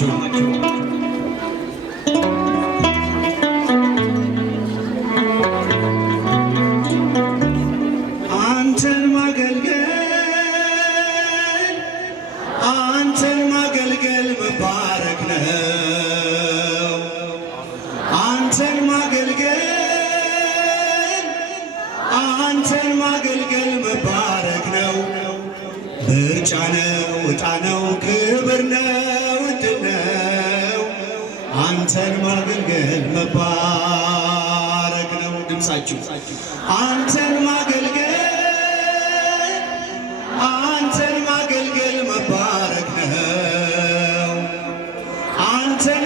ቆማችሁ አንተን ማገልገል መባረክ ነው። አንተን ማገልገል መባረክ ነው። ምርጫ ነው፣ ዕጣ ነው፣ ክብር ነው፣ ዕድል ነው። አንተን ማገልገል መባረክ ነው። ድምፃችሁ አንተን ማገልገል መባረክ ነው። አንተን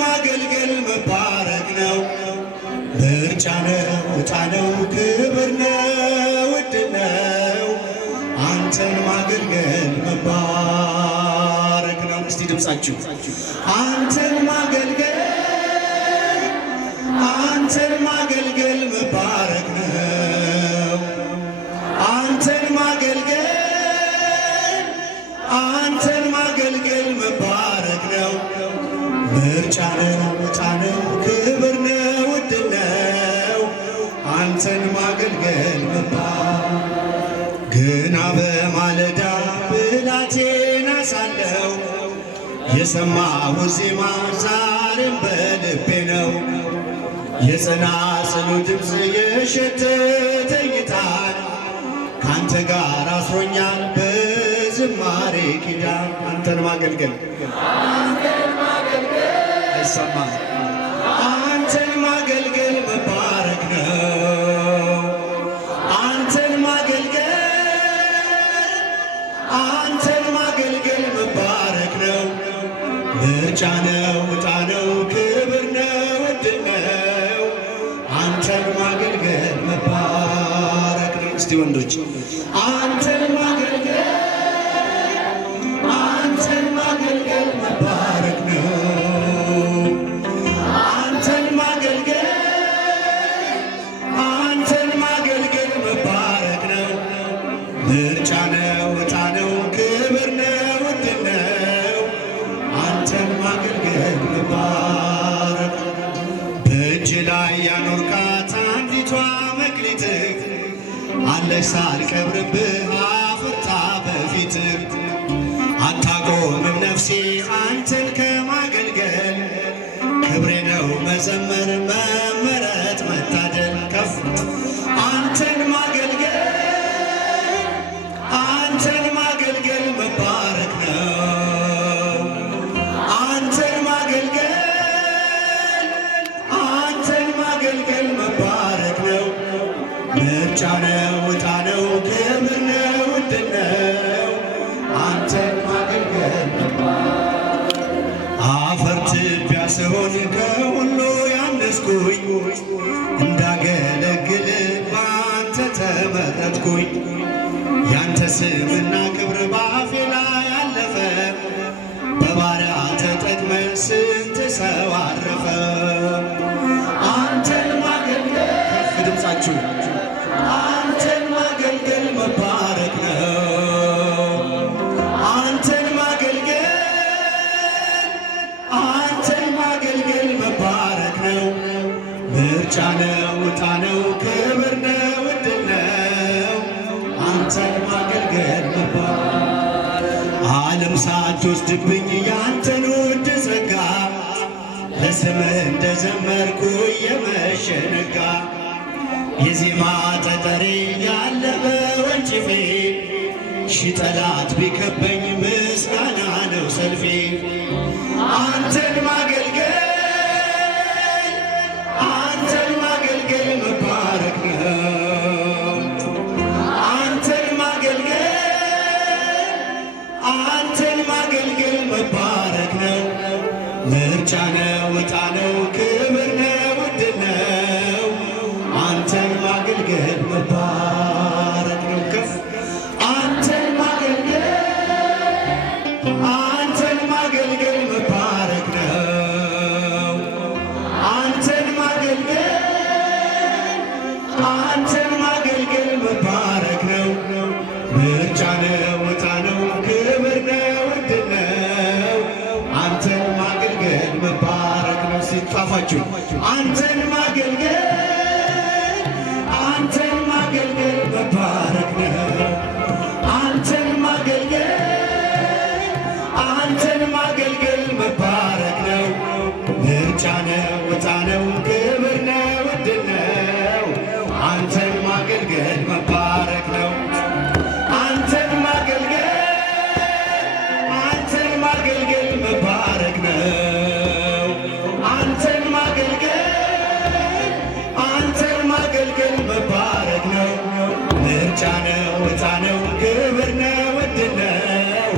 ማገልገል መባረክ ነው። ምርጫ ነው፣ ዕጣ ነው፣ ክብር ነው፣ ዕድል ነው። አንተን ማገልገል መባረክ ነው። እስቲ ድምፃችሁ አንተን ማገልገል መባረክ ነው። አንተን ማገልገል መባረክ ነው። ምርጫ ነው፣ ዕጣ ነው፣ ክብር ነው፣ ዕድል ነው። አንተን ማገልገል መባረክ ግና በማለዳ ብላቴና ሳለሁ የሰማሁት ዜማ ዛሬም በልቤ ነው። የጸናጽሉ ድምፅ የሸተተኝ ዕጣን ካንተ ጋር አስሮኛል በዝማሬ ኪዳን። አንተን ማገልገል አይሰማም። አንተን ማገልገል መባረክ ነው። አንተን ማገልገል መባረክ ነው። ምርጫ ነው፣ ዕጣ ነው፣ ክብር ነው፣ ዕድል ነው። አንተን ማገልገል መባረክ ነው። እስቲ ወንዶች አንተን ማገልገል መባረክ ነው። አንተን ማገልገል መባረክ ነው። ምርጫ ነው፣ ዕጣ ነው፣ ክብር ነው፣ ዕድል ነው። አንተን ማገልገል መባረክ በእጅ ላይ ያኖርካት አንዲቷ መክሊትህ አለች ሳልቀብርብህ አፍርታ በፊትህ አታቆምም ነፍሴ አንተን ከማገልገል ክብሬ ነው መዘመር መመረጥ መታደል ከፍ አንተን ማገልገል መባረክ ነው። አንተን ማገልገል መባረክ ነው። ምርጫ ነው፣ ዕጣ ነው፣ ክብር ነው፣ ዕድል ነው። አንተን ማገልገል አፈር ትቢያ ስሆን ከሁሉ ያነስኩኝ እንዳገለግል በአንተ ተመረጥኩኝ። ያንተ ስምና ክብር ባፌ ላይ አለፈ። በባሪያ ተጠቅመ ስንት ሰው አረፈ። አንተን ማገልገል ከፍ ድምፃችሁ አንተን ማገልገል መባረክ ነው። አንተን ማገልገል መባረክ ነው። ምርጫ ነው፣ ዕጣ ነው፣ ክብር ነው፣ ዕድል ነው። አንተን ማገልገል መባረክ ዓለም ሳትወስድብኝ ያንተን ውድ ጸጋ ለስምህ እንደዘመርኩ የመሸ ነጋ። የዜማ ጠጠሬ ያለ በወንጭፌ ሺህ ጠላት ቢከበኝ ምስጋና ነው ሰልፌ። አንተን ማገልገል መባረክ ነው። አንተን ማገልገል መባረክ ነው። ምርጫ ነው፣ ዕጣ ነው፣ ክብር ነው፣ ዕድል ነው። አንተን ማገልገል መባረክ ነው። ከፍ አንተን ማገልገል መባረክ ነው። አንተን ማገልገል መባረክ ነው። ምርጫ ነው፣ ዕጣ ነው ጻፏችሁ። አንተን ማገልገል አንተን ማገልገል መባረክ ነው። አንተን ማገልገል አንተን ማገልገል መባረክ ነው። ምርጫ ነው፣ ዕጣ ነው፣ ክብር ነው፣ ዕድል ነው። አንተን ማገልገል መባረክ ነው። አንተን ማገልገል አንተን ማገልገል መባረክ ነው። አንተን ማገልገል አንተን ማገልገል መባረክ ነው። ምርጫ ነው፣ ዕጣ ነው፣ ክብር ነው፣ ዕድል ነው።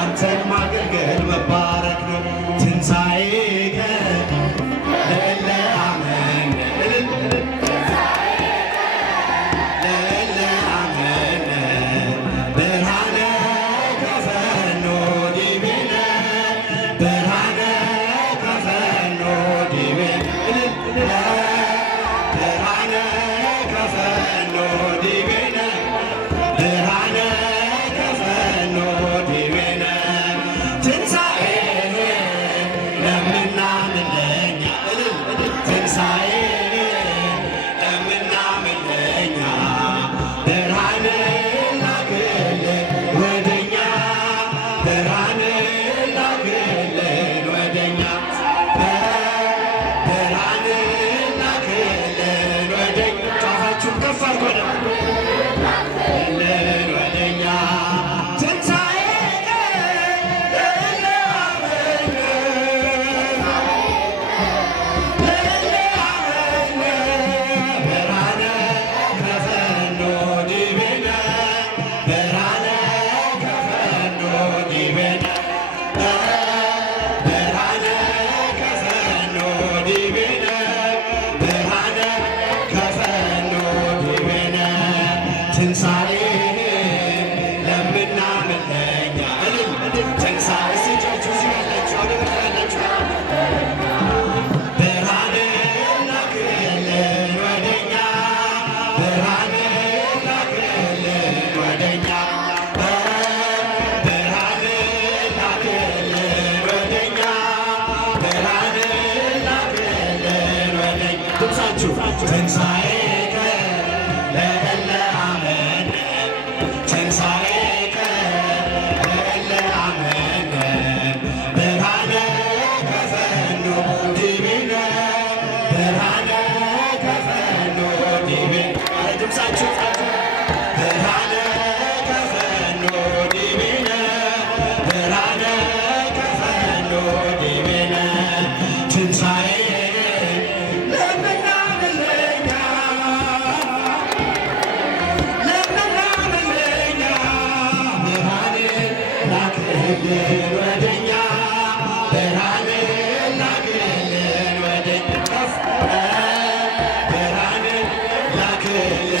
አንተን ማገልገል መባረክ ነው። ትንሣኤከ ለእለ አመነ ለእለ አመነ ብርሃነ ከፈኖ ዲቤነ ብርሃነ ከፈኖ ዲቤነ ብርሃነ ከፈኖ ዲቤነ ብርሃነ ከፈኖ ዲቤነ ትንሣኤ ለምናምን ለእኛ ትንሣኤ ለምናምን ለእኛ ብርሃን ላክልን ወደኛ ብርሃን ላክልን ወደኛ ብርሃን ላክልን ወደኛ ጫፋችሁን ከፍ አድርጎ ወደኛ ትንሣኤ ለእለ አመነ ለእለ አመነ ብርሃነ ከፈኖ ዲቤነ ብርሃነ ከፈኖ ዲቤነ ብርሃነ ከፈኖ ዲቤነ ብርሃነ ከፈኖ ዲቤነ ትንሣኤ ለምናምን ለእኛ ትንሣኤ እጆቻችሁ እዚህ ያላችሁ ወደ ቤት ያላችሁ ብርሃን ላክልን ወደኛ ብርሃን ላክልን ወደኛ ብርሃን ላክልን ወደኛ ብርሃን ላክልን ወደኛ ድምፃችሁ ትንሣኤከ ለእለ አመነ ትንሣኤከ ለእለ አመነ ብርሃነ ከፈኖ ዲቤነ ብርሃነ ከፈኖ ዲቤነ ድምፃችሁ ብርሃነ ከፈኖ ዲቤነ ብርሃነ ከፈኖ ዲቤነ ትንሣኤ ለምናምን ለእኛ ለምናምን ለእኛ ብርሃን ላክልን ወደኛ ብርሃን ላክልን ወደኛ ብርሃን ላክልን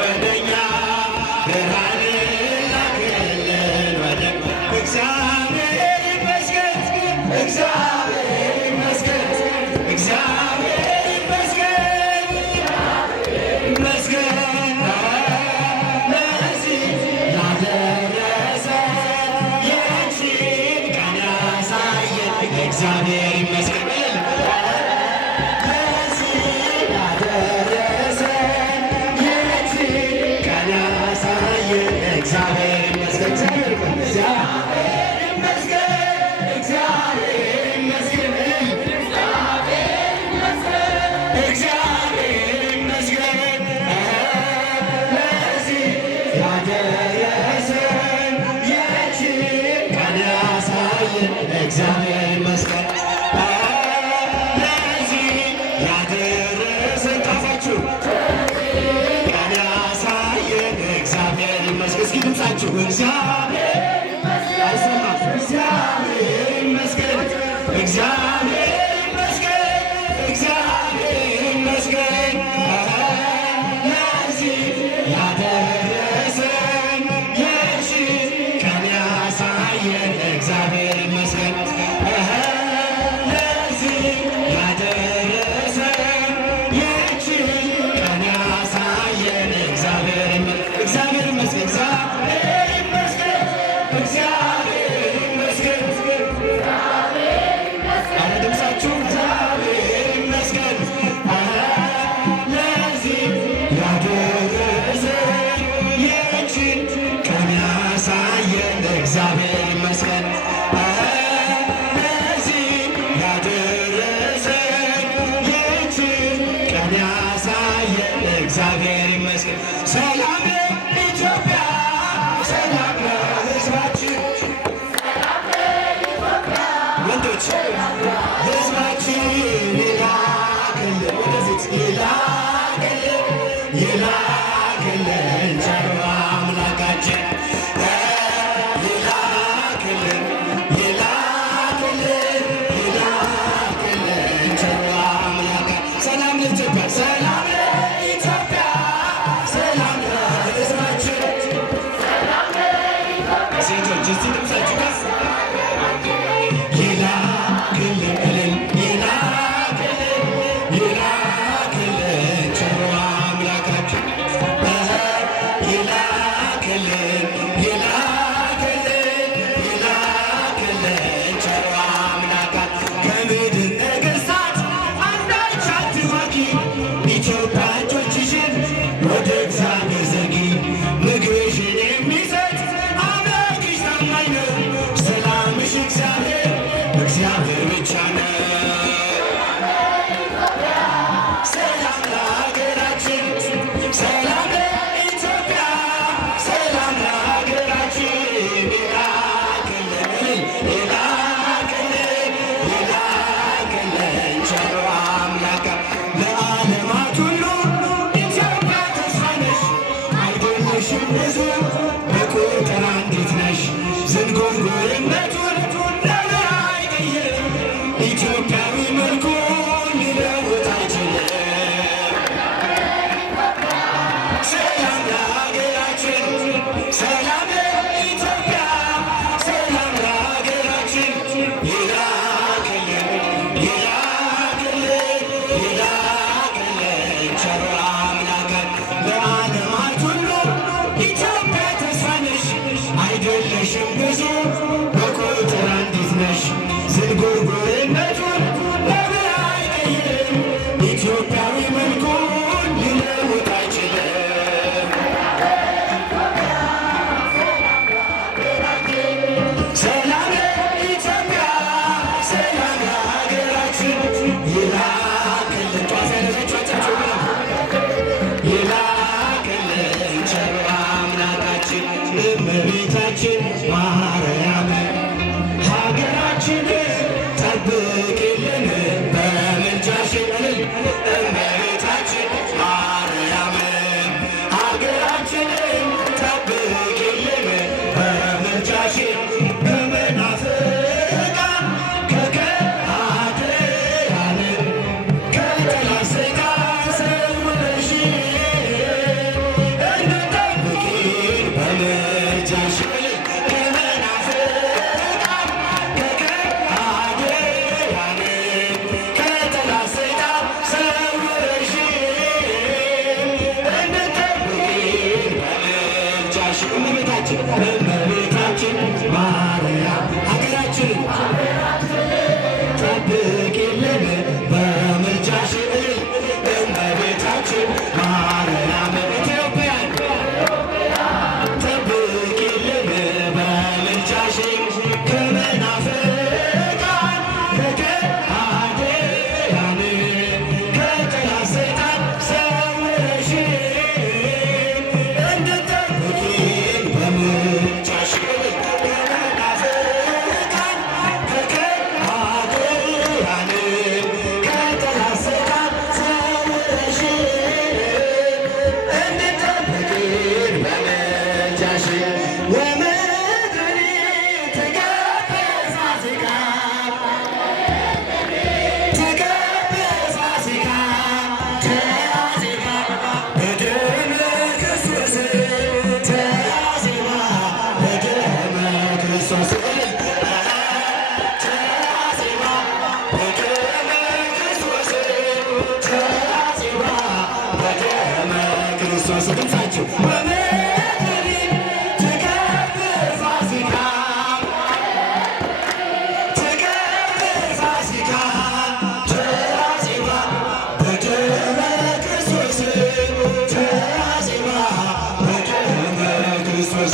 ወደኛ ብርሃን ላክልን ወደኛ እግዚአብሔር ይመስገን እግዚአብሔር ይመስገን እግዚአብሔር ይመስገን ይመስገን ለዚህ ላደረሰን ይህችን ቀን ያሳየን እግዚአብሔር ይመስገን ለዚህ ላደረሰን ይህችን ቀን ያሳየን እግዚአብሔር ይመስገን እግዚአብሔር ይመስገን እግዚአብሔር ይመስገን እግዚአብሔር ይመስገን ለዚህ ያደረሰን ይህችን ቀን ያሳየን እግዚአብሔር ይመስገን ለዚህ ያደረሰን ጣፋችሁ ቀን ያሳየን እግዚአብሔር ይመስገን። እስኪ ድምፃችሁ እግዚአብሔር አይሰማም። እግዚአብሔር ይመስገን እግዚአብሔር ይመስገን እግዚአብሔር ይመስገን ለዚህ ያደረሰን ይህችን ቀን ያሳየን እግዚአብሔር ይመስገን ለዚህ ያደረሰን ይህችን ቀን ያሳየን እግዚአብሔር ይመስገን እግዚአብሔር ይመስገን እግዚአብሔር ይመስገን እግዚአብሔር ይመስገን ቀን ያሳየን እግዚአብሔር ይመስገን። ለዚህ ያደረሰን ይህችን ቀን ያሳየን እግዚአብሔር ይመስገን። ሰላም ለኢትዮጵያ፣ ሰላም ለሕዝባችን፣ ወንዶች ሕዝባችን ይላክልን፣ ወደፊት ይላክልን፣ ይላክልን ቸሩ አምላካችን ይላክልን፣ ይላክልን፣ ይላክልን ቸሩ አምላካችን። ሰላም ለኢትዮጵያ፣ ሰላም ለኢትዮጵያ፣ ሰላም ለሕዝባችን። ሴቶች እስቲ ድምፃችሁ ከፍ ይላክልን እልል ይላክልን፣ ይላክልን ቸሩ አምላካችን ይላክልን፣ ይላክልን፣ ይላክልን ቸሩ አምላካችን። ከምድር ነገሥታት አንዳች አትጓጊ፣ ኢትዮጵያ እጆችሽን ወደ እግዚአብሔር ዘርጊ። ምግብሽን የሚሰጥ አምላክሽ ታማኝ ነው፣ ሰላምሽ እግዚአብሔር ብቻ ነው። ሰላም ለሀገራችን፣ ሰላም ለኢትዮጵያ፣ ሰላም ለሀገራችን። ይላክልን፣ ይላክልን፣ ይላክልን ቸሩ አምላክ ለዓለማት ሁሉ ኢትዮጵያ ተስፋ ነሽ። አይደለሽም ብዙ በቁጥር አንዲት ነሽ። ዝንጉርጉርነቱን ለምን አይቀይርም? ኢትዮጵያዊ መልኩን ሊለውጥ አይችልም። ሰላም ለሀገራችን፣ ሰላም ለኢትዮጵያ፣ ሰላም ለሀገራችን። ይላክልን፣ ይላክልን፣ ይላክልን ቸሩ አምላክ ለዓለማት ሁሉ ኢትዮጵያ ተስፋ ነሽ። አይደለሽም ብዙ በቁጥር አንዲት ነሽ። ዝንጉርጉርነቱን ለምን አይቀይርም? ኢትዮጵያዊ መልኩን ሊለውጥ አይችልም። ሰላም ለኢትዮጵያ፣ ሰላም ለሀገራችን። ይላክልን ጧፍ ያደረቻቸው ይላክልን ቸሩ አምላካችን እመቤታችን ማርያም ሀገራችንን ጠብቂልን በምልጃሽ። እመቤታችን ማርያም ሀገራችንን ጠብቂልን በምልጃሽ። ከመናፍቃን ከከሃዲያን ከጠላት ሰይጣን ሰውረሽ እንድትጠብቂን በምልጃሽ። ከመናፍቃን ከከሃዲያን ከጠላት ሰይጣን ሰውረሽ እንድትጠብቂን በምልጃሽ። እመቤታችን እመቤታችን ማርያም ሀገራችንን ጠብቂልን በምልጃሽ። እመቤታችን ማርያም ኢትዮጵያን ጠብቂልን በምልጃሽ። ከመናፍቃን ከከሃዲያን ከጠላት ሰይጣን ሰውረሽ እንድትጠብቂን በምልጃሽ። ከመናፍቃን ከከሃዲያን ከጠላት ሰይጣን ሰውረሽ እንድትጠብቂን በምልጃሽ። ወምድሪ ትገብር ፋሲካ፣ ትገብር ፋሲካ፣ ተአዜባ በደመ ክርስቶስ፣ ተአዜባ በደመ ክርስቶስ፣ ተአዜባ በደመ ክርስቶስ፣ ተአዜባ በደመ ክርስቶስ። ድምፃችሁ ወምድሪ ትገብር ፋሲካ፣ ትገብር ፋሲካ፣ ተአዜባ በደመ ክርስቶስ፣ ተአዜባ በደመ ክርስቶስ።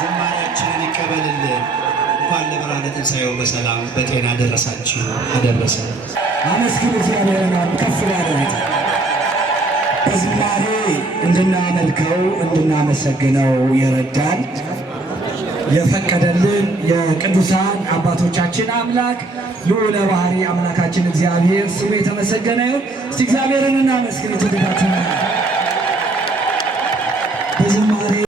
ዝማሬያችንን ይቀበልልን። እንኳን ለብርሃነ ትንሣኤው በሰላም በጤና ደረሳችሁ አደረሰን። አመስግኑ እግዚአብሔርን ከፍ ባለ ሁኔታ በዝማሬ እንድናመልከው እንድናመሰግነው የረዳን የፈቀደልን የቅዱሳን አባቶቻችን አምላክ ልዑለ ባሕሪ አምላካችን እግዚአብሔር ስሙ የተመሰገነ ይሁን። እስቲ እግዚአብሔርን እናመስግን። የተወደዳችሁ በዝማሬ